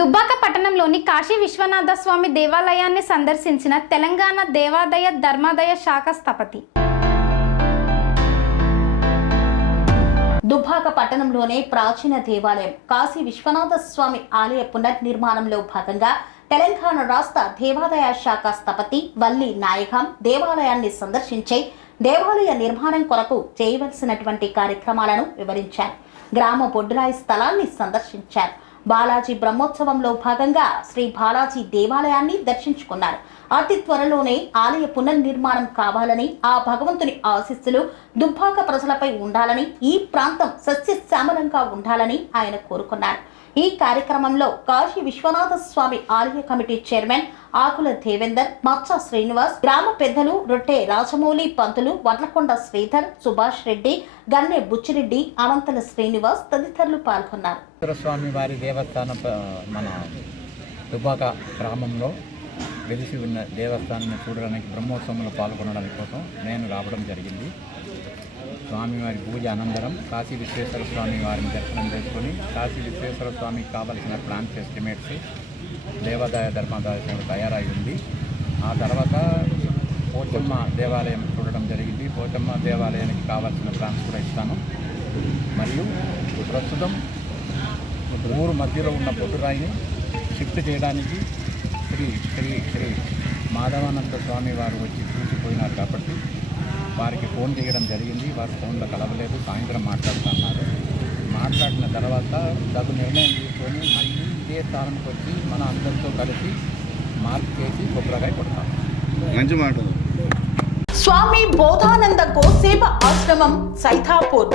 దుబ్బాక పట్టణంలోని కాశీ విశ్వనాథ స్వామి దేవాలయాన్ని సందర్శించిన తెలంగాణ దేవాదాయ ధర్మాదాయ శాఖ స్థపతి. దుబ్బాక పట్టణంలోనే ప్రాచీన దేవాలయం కాశీ విశ్వనాథ స్వామి ఆలయ పునర్నిర్మాణంలో భాగంగా తెలంగాణ రాష్ట్ర దేవాదాయ శాఖ స్థపతి వల్లి నాయకం దేవాలయాన్ని సందర్శించే దేవాలయ నిర్మాణం కొరకు చేయవలసినటువంటి కార్యక్రమాలను వివరించారు. గ్రామ బొడ్రాయి స్థలాన్ని సందర్శించారు. బాలాజీ బ్రహ్మోత్సవంలో భాగంగా శ్రీ బాలాజీ దేవాలయాన్ని దర్శించుకున్నారు. అతి త్వరలోనే ఆలయ పునర్నిర్మాణం కావాలని ఆ భగవంతుని ఆశీస్సులు దుబ్బాక ప్రజలపై ఉండాలని ఈ ప్రాంతం సస్యశ్యామలంగా ఉండాలని ఆయన కోరుకున్నారు. ఈ కార్యక్రమంలో కాశీ విశ్వనాథ స్వామి ఆలయ కమిటీ చైర్మన్ ఆకుల దేవేందర్ మచ్చ శ్రీనివాస్ గ్రామ పెద్దలు రొట్టె రాజమౌళి పంతులు వడ్లకొండ శ్రీధర్ సుభాష్ రెడ్డి గన్నె బుచ్చిరెడ్డి అనంతల శ్రీనివాస్ తదితరులు పాల్గొన్నారు. స్వామి వారి దేవస్థానం మన దుబాక గ్రామంలో వెలిసి ఉన్న దేవస్థానాన్ని చూడడానికి బ్రహ్మోత్సవంలో పాల్గొనడానికి కోసం నేను రావడం జరిగింది. స్వామివారి పూజ అనంతరం కాశీ విశ్వేశ్వర స్వామి వారిని దర్శనం చేసుకొని కాశీ విశ్వేశ్వర స్వామికి కావలసిన ప్లాన్స్ ఎస్టిమేట్స్ దేవాదాయ ధర్మాదాయ తయారై ఉంది. ఆ తర్వాత పోచమ్మ దేవాలయం చూడడం జరిగింది. పోచమ్మ దేవాలయానికి కావాల్సిన ప్లాన్స్ కూడా ఇస్తాను. మరియు ప్రస్తుతం ఊరు మధ్యలో ఉన్న పొట్టురాయిని షిఫ్ట్ చేయడానికి శ్రీ శ్రీ శ్రీ మాధవానంద స్వామి వారు వచ్చి చూసిపోయినారు కాబట్టి వారికి ఫోన్ చేయడం జరిగింది. వారు ఫోన్లో కలవలేదు. సాయంత్రం మాట్లాడుతున్నారు. మాట్లాడిన తర్వాత తగు నిర్ణయం తీసుకొని మళ్ళీ ఇదే స్థానంకి వచ్చి మన అందరితో కలిసి మార్క్ చేసి కొబ్బరికాయ కొడతాం. మంచి మాట స్వామి బోధానంద గోసేవ ఆశ్రమం సైథాపూర్